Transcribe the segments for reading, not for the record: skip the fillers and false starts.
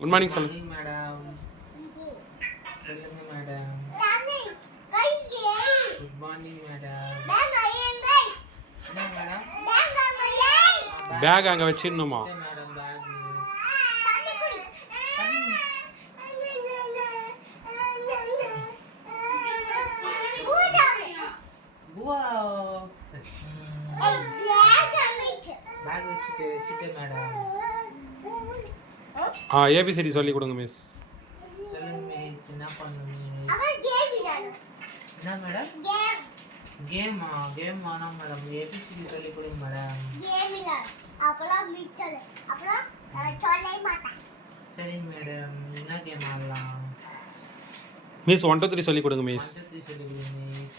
Good morning சொல்லுங்க madam. சொல்லுங்க madam. Good morning madam. என்ன மேடம்? பேக் அங்கே வச்சிடணுமா? Madam bag. பேக் வச்சுட்டு மேடம். ஏபிசிடி சொல்லி கொடுங்க மிஸ். சொல்லுங்க மிஸ். என்ன பண்ணுங்க? என்ன மேடம்? கேமா? கேம் வேணாம் மேடம். ஏபிசிடி சொல்லி கொடுங்க மேடம். சரிங்க மேடம். என்ன கேம் ஆடலாம்? மிஸ் 1 2 3 சொல்லி கொடுங்க மிஸ். 1 2 3 சொல்லி கொடுங்க மிஸ்.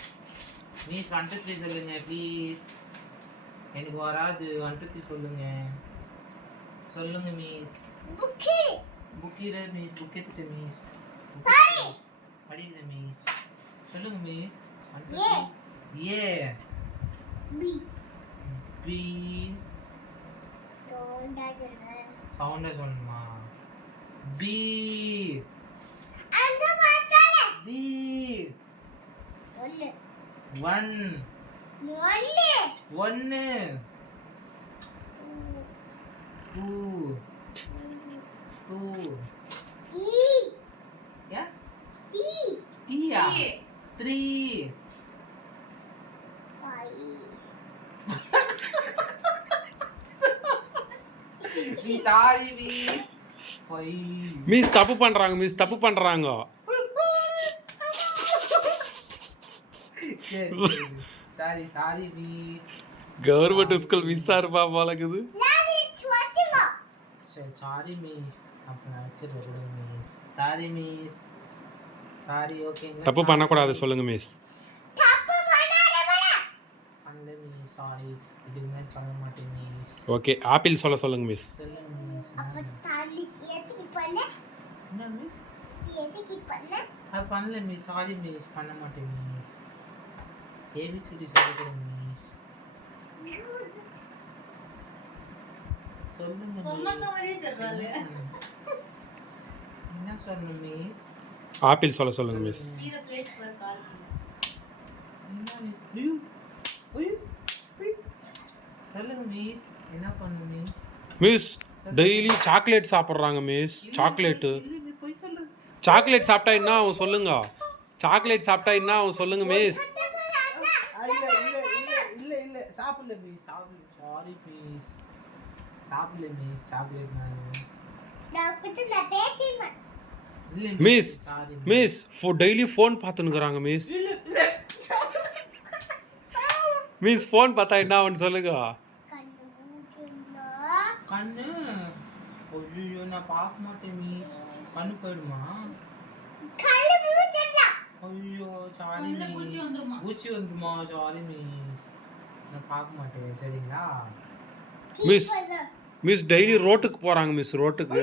மிஸ் 1 2 3 சொல்லுங்க ப்ளீஸ். எனக்கு வராது. 1 2 3 சொல்லுங்க. சொல்லுங்க மிஸ். புக்கி ரே மிஸ். புக்கி தே மிஸ். சரி படிங்க மிஸ். சொல்லுங்க மிஸ். ஏ பி பி சவுண்டா சொல்லணுமா? பி பி 1 1 2 2 yeah Tia 3 நீ சாரி மிஸ். 5 மிஸ் தப்பு பண்றாங்க மிஸ், தப்பு பண்றாங்க. சரி sorry miss. Government school miss ஆர்பா போலக்குது. Sorry miss. அப்ப வச்சிருக்க மிஸ். Sorry miss. சாரி ஓகேங்க. தப்பு பண்ணக்கூடாது சொல்லுங்க மிஸ். பண்ணல மிஸ். சாரி. இதுக்கு மேல பண்ண மாட்டேன் மிஸ். ஓகே ஆப்பிள் சொல்லுங்க மிஸ். சொல்லுங்க மிஸ். என்ன மிஸ்? அது பண்ணல மிஸ். Sorry miss. பண்ண மாட்டேன் மிஸ். ஏபிசிடி சொல்லி கொடுங்க மிஸ். சொல்லுங்க என்ன சொல்லணும் மிஸ்? ஆப்பிள் சொல்லுங்க மிஸ். சொல்லுங்க மிஸ். என்ன பண்ணணும் மிஸ்? மிஸ் டெய்லி சாக்லேட் சாப்பிட்றாங்க மிஸ். சாக்லேட்டு சாக்லேட் சாப்பிட்டா என்ன ஆகும் சொல்லுங்க. சாக்லேட் சாப்பிட்டா என்ன ஆகும் சொல்லுங்க மிஸ். இல்ல சாப்பிடல மிஸ். Sorry miss. சாப்பிடல miss. Chocolate miss miss daily phone பார்த்துன்னுக்குறாங்க மிஸ். மிஸ் ஃபோன் பார்த்தா என்ன ஆகும்னு சொல்லுங்க. கண்ணு ஐயோ நான் பார்க்க மாட்டேன் மிஸ். கண்ணு போயிடுமா? ஐயோ சாரி மிஸ். பூச்சி வந்துருமா? Sorry miss. நான் பார்க்க மாட்டேன் சரிங்களா மிஸ். மிஸ் டெய்லி ரோட்டுக்கு போகிறாங்க மிஸ். ரோட்டுக்கு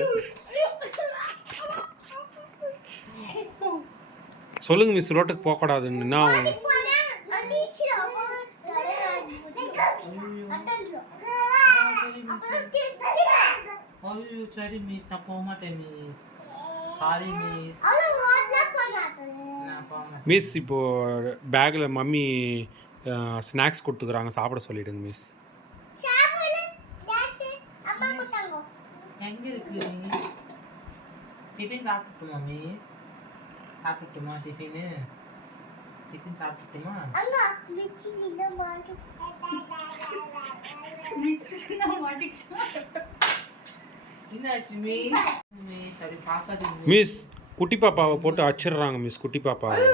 சொல்லுங்க மிஸ். ரோட்டுக்கு போகக்கூடாதுன்னு என்ன ஆகும்? ஐயோ சரி மிஸ். நான் போக மாட்டேன் மிஸ். Sorry miss. மிஸ் இப்போ பேக்கில் மம்மி ஸ்நாக்ஸ் கொடுத்துக்குறாங்க, சாப்பிட சொல்லிடுங்க மிஸ். எங்க இருக்கு மிஸ்? டிஃபன் சாப்பிட்டுமா மிஸ்? சாப்பிட்டுமா டிஃபனு? டிஃபன் சாப்பிட்டுமா? என்னாச்சு மிஸ்? சரி பார்க்காதீங்க மிஸ். குட்டி பாப்பாவை போட்டு அச்சிடுறாங்க மிஸ். குட்டி பாப்பாவை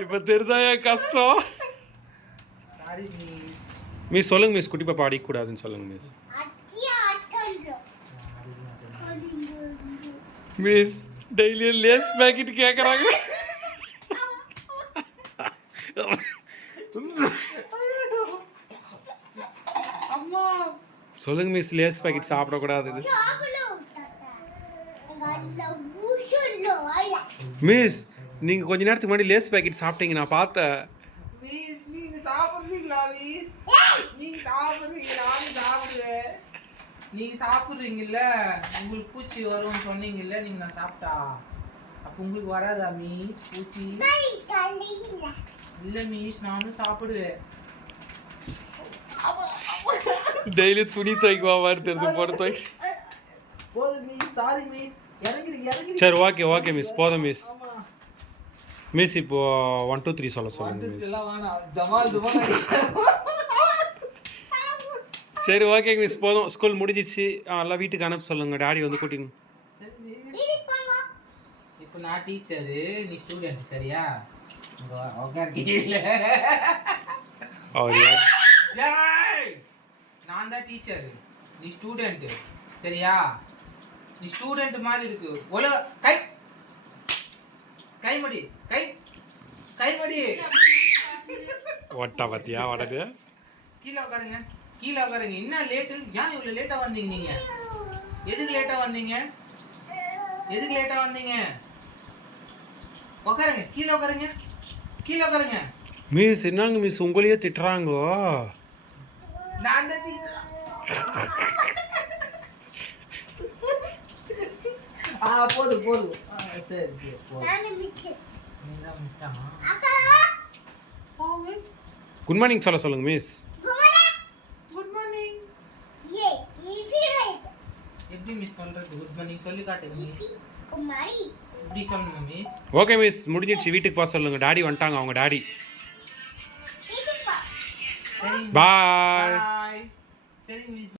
இப்போ தெரிதா கஷ்டம். மிஸ் சொல்லுங்க மிஸ். குட்டி பாப்பா அடிக்கக்கூடாதுன்னு சொல்லுங்க miss. Miss daily Lay's packet கேட்குறாங்க. சொல்லுங்க மிஸ். லேஸ் பாக்கெட் சாப்பிடக்கூடாது. மிஸ் நீங்கள் கொஞ்ச நேரத்துக்கு முன்னாடி லேஸ் பாக்கெட் சாப்பிட்டீங்க நான் பார்த்தேன். மிஸ் நீங்க சாப்பிடுறீங்களா மிஸ்? நீங்க சாப்பிடுறீங்க, நானும் சாப்பிடுவேன். நீங்க சாப்பிடுறீங்கல்ல, உங்களுக்கு பூச்சி வரும்னு சொன்னீங்கல்ல, நீங்க நான் சாப்பிட்டா அப்ப உங்களுக்கு வராதா மிஸ் பூச்சி? இல்ல மிஸ், நானும் சாப்பிடுவேன். டெய்லி துணி துவைக்குவா மாதிரி தெரிஞ்சு போட துவை. போதும் மிஸ், சாரி மிஸ். இறங்கிடுங்க. சரி ஓகே மிஸ், போதும் மிஸ். ஆமா. மிஸ் இப்போ 1 2 3 சொல்ல சொல்லுங்க மிஸ். எல்லாம் வேணாம். தமால் துமால். சரி ஓகே மிஸ், போதும். ஸ்கூல் முடிஞ்சிச்சு, எல்லாம் வீட்டுக்கு அனுப்ப சொல்லுங்க. டாடி வந்து கூட்டின்னு. இப்போ நான் டீச்சரு, நீ ஸ்டூடெண்ட், சரியா? உட்கார்க்கீங்கள. அவர் யார்? ஏய், நான் தான் டீச்சர், நீ ஸ்டூடெண்ட், சரியா? நீ ஸ்டூடெண்ட் மாதிரி இருக்கு. ஒழுங்க கைமடி கைமடி. ஒட்டா பத்தியா வடக்கு. கீழே உட்காருங்க. என்ன லேட்டு? ஏன் இவ்வளவு லேட்டா வந்தீங்க நீங்க? எதுக்கு லேட்டா வந்தீங்க? உட்காருங்க. கீழே உட்காருங்க. மிஸ் என்னங்க மிஸ் உங்களையே திட்டுறாங்கோ? நான் தான் டீச்சர். போதும். சரி போதும். நீதான் மிஸ்ஸா? மிஸ் குட் மார்னிங் சொல்ல சொல்லுங்க மிஸ். Good morning. எப்படி மிஸ் சொல்றது? குட் மார்னிங் சொல்லி காட்டுங்க மிஸ். எப்படி சொல்லணும் மிஸ்? ஓகே மிஸ், முடிஞ்சிடுச்சு. வீட்டுக்கு போக சொல்லுங்க. டாடி வந்துட்டாங்க, அவங்க டாடி. பாய். சரி மிஸ்.